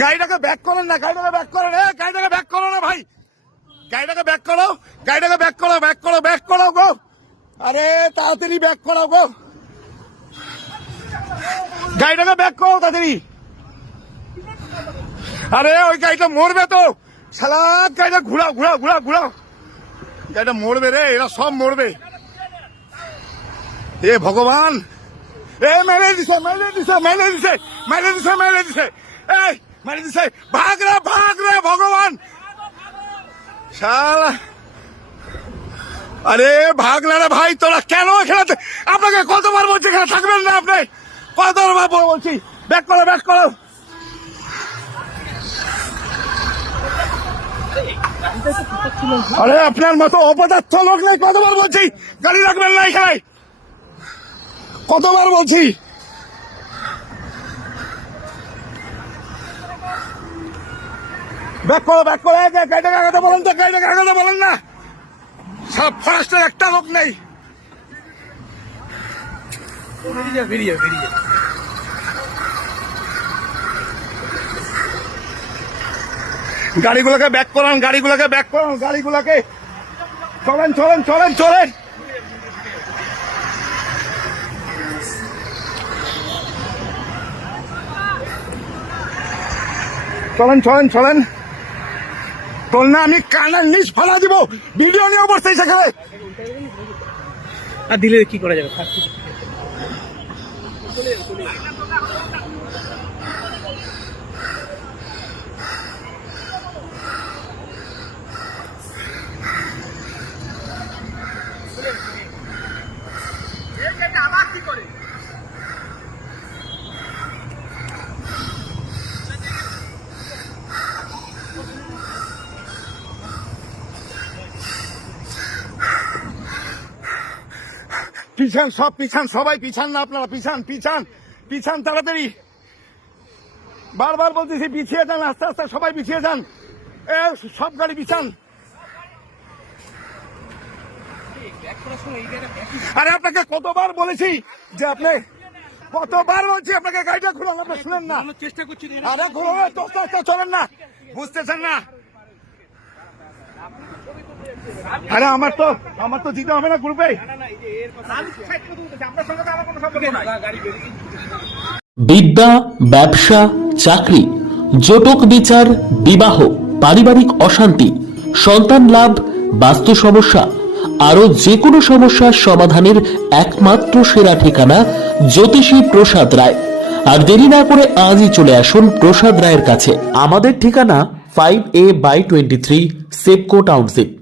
গাড়িটাকে ব্যাক করেন না, গাড়িটাকে ব্যাক করেন। এ, গাড়িটাকে ব্যাক করো না ভাই। গাড়িটাকে ব্যাক করো, গাড়িটাকে ব্যাক করো ব্যাক করো ব্যাক করো গো। আরে, তাড়াতাড়ি ব্যাক করো গো। গাড়িটাকে ব্যাক করো তাড়াতাড়ি। আরে, ওই গাড়িটা মরবে তো। শালা, গাড়িটা ঘুরাও ঘুরাও ঘুরাও ঘুরাও। গাড়িটা মরবে রে, এরা সব মরবে। এ, ভগবান। এ, মেরে দিছে মেরে দিছে মেরে দিছে মেরে দিছে মেরে দিছে। এই মেরে দিছে ভাগ রে ভাগ রে ভগবান। শালা। আরে ভাগ না রে ভাই, তোরা কেন এখানে আপনাকে কতবার বলছি এখানে থাকবেন না আপনি? কতবার বল- বলছি? ব্যাক করো ব্যাক করো। আরে আপনার মতো অপদার্থ লোক নেই, কতবার বলছি? গাড়ি রাখবেন না এখানে। কতবার বলছি? ব্যাক করো ব্যাক করো। গাড়িটা কাকাতে বলেন তো গাড়িটা কাকাতে বলেন না। সব ফরেস্টের একটা লোক নেই। বেরিয়ে বেরিয়ে গাড়িগুলোকে ব্যাক করান, গাড়িগুলোকে ব্যাক করান, গাড়িগুলোকে। চলেন চলেন চলেন চলেন। চলেন চলেন চলেন। তোর না, আমি কানার নিচ ফালা দিব। ভিডিও নিয়ে অবস্থায় সেখানে। আর দিলে কি করা যাবে? Thank ঠিক পিছান সব পিছান সবাই পিছান না আপনারা পিছান পিছান পিছান তাড়াতাড়ি। বারবার বলতেছি পিছিয়ে যান আস্তে আস্তে সবাই পিছিয়ে যান। এ সব গাড়ি পিছান। আরে আপনাকে কতবার বলেছি যে আপনি কতবার বলছি আপনাকে গাড়িটা খুলুন আপনি শুনেন না। চেষ্টা করছি আরে খুলুন চলেন না। বুঝতেছেন না? আরে আমার তো আমার তো দিতে হবে না গ্রুপে বিদ্যা ব্যবসা চাকরি জটক বিচার বিবাহ পারিবারিক অশান্তি সন্তান লাভ বাস্তু সমস্যা আরও যে কোনো সমস্যার সমাধানের একমাত্র সেরা ঠিকানা জ্যোতিষী প্রসাদ রায়। আর দেরি না করে আজই চলে আসুন প্রসাদ রায়ের কাছে। আমাদের ঠিকানা five A by twenty three Sepco township